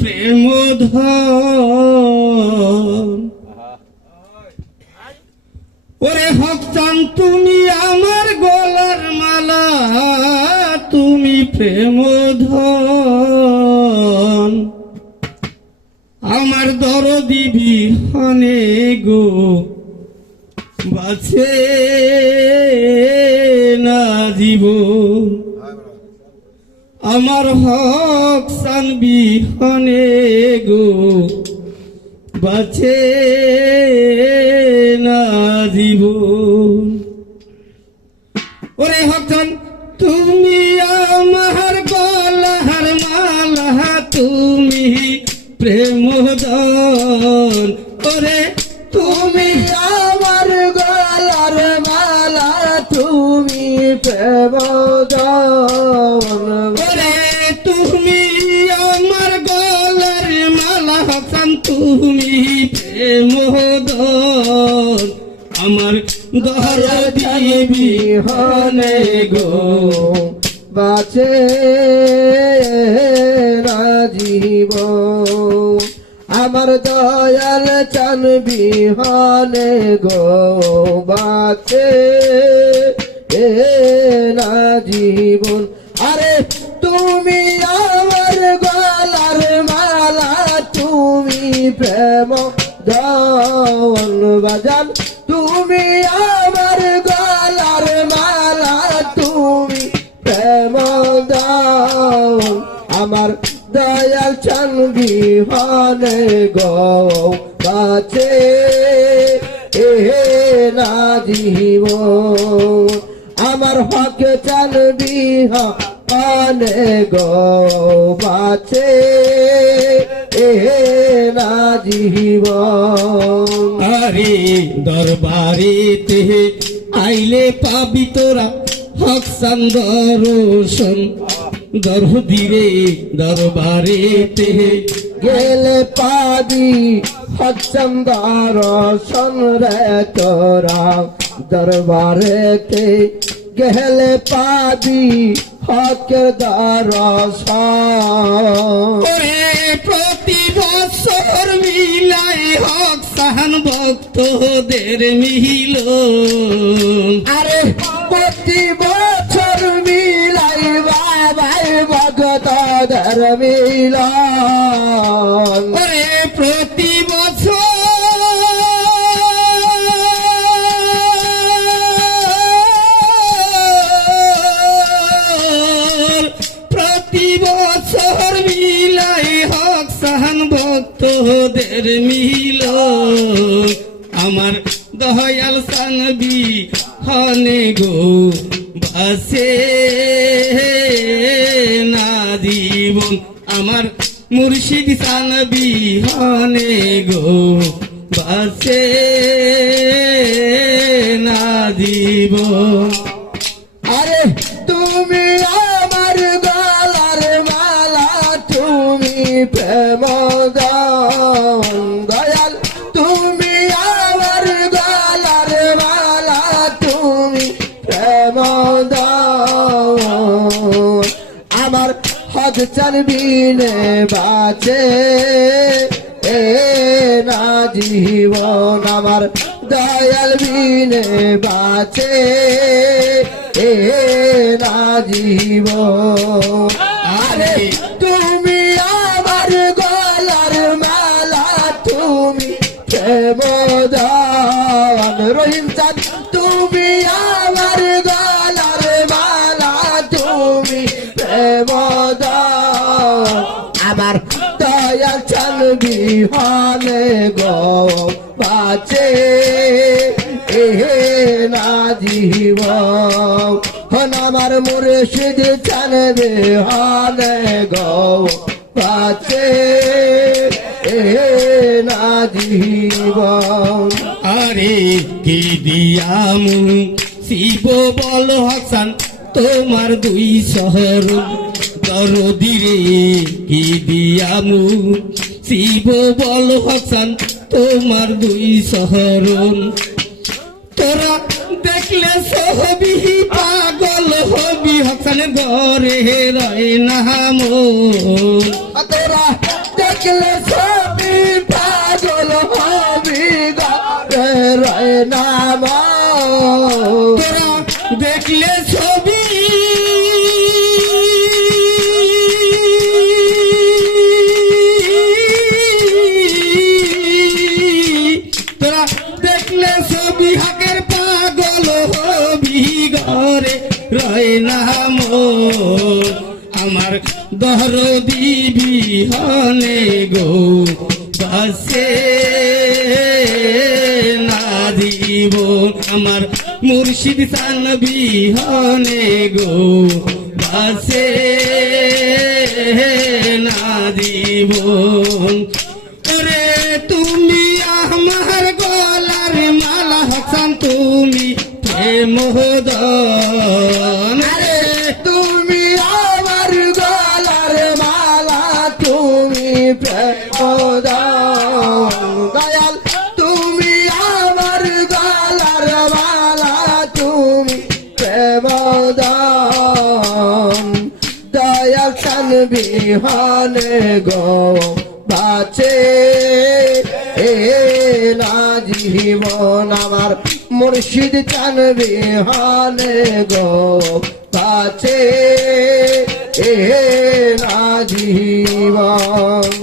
প্রেম ধন ওরে হকচান তুমি আমার গলার মালা তুমি প্রেম ধন আমার দরদি বিহনে গো বাঁচে না জীবন আমার হক সান বিহনে গো বাঁচে না জীবন ওরে হকসান তুমি আমার গলার মালা তুমি প্রেম ধন ওরে তুমি আমার গলার মালা তুমি প্রেম ধন ওরে তুমি আমার গলার মালা হকসান তুমি প্রেম ধন আমার দরদি বিহনে গো বাঁচে না জীবন আমার দয়াল চান বিহনে গো বাঁচে না জীবন আরে তুমি আমার গলার মালা তুমি প্রেম ধন বাজান তুমি আমার গলার মালা তুমি প্রেম ধন আমার দয়াল চান বিহনে গো বাঁচে না জীবন আমার হকে চান বিহনে গো বাঁচে না জীবন আরে দরবারেতে আইলে পাবি তোরা হকসান দর্শন দরদিরে দরবারেতে গেলে পাবি হচ্চন্দার সন রে তোরা দরবারেতে গেলে পাবি হকের দর্শন ওরে প্রতি বছর মিলাই হকসান ভক্তদের মিল আরে প্রতি বছর মিলাই বাবাই ভগতদের মিলন ওরে প্রতি বছর মিলাই হকসান ভক্তদের মিল আমার দয়াল সানবি হনে গো বাসে না জীবন আমার মুর্শিদ সানবি হনে গো বাসে না জীবন আরে তুমি আমার গলার মালা তুমি প্রেম ধন দয়াল তুমি আমার গলার মালা তুমি প্রেম ধন আমার হদ চানবিনে বাঁচে না জীবন আমার দয়াল বিনে বাঁচে না জীবন আরে তুমি আমার গলার মালা তুমি প্রেম ধন রহিম চাঁদ তুমি আমার গলার মালা তুমি প্রেম ধন আমার দয়াল চান বিহনে গো বাঁচে না জীবন হন আমার মুর্শিদ চান বিহনে গো বাঁচে না জীবন আরে কি দিয়ামু শিব বল হকসান তোমার দুই শহর দরদিরে কি দিয়ামু শিব বল হকসান তোমার দুই শহর তোরা দেখলে সহবি পাগল হবি হকসানের ঘরে রয় না মন তোরা দেখলে ছবি পাগল হবি গারে রয় নাম তোরা দেখলে ছবি তোরা দেখলে ছবি হাকের পাগল হবি ঘরে রয় নাম আমার দহরদি বিহনে গো বাসে না জীবন আমার মুর্শিদ সান বিহনে গো বাসে না জীবন ওরে তুমি আমার গলার মালা হাসান তুমি প্রেমোদন আরে তুমি আমার গলার মালা তুমি প্রেমদান দয়াল তুমি আমার গলার মালা তুমি প্রেমদান দয়াল চান বিহানে গো বাঁচে না জীবন আমার মুর্শিদ চান বিহানে গো বাঁচে না জীবন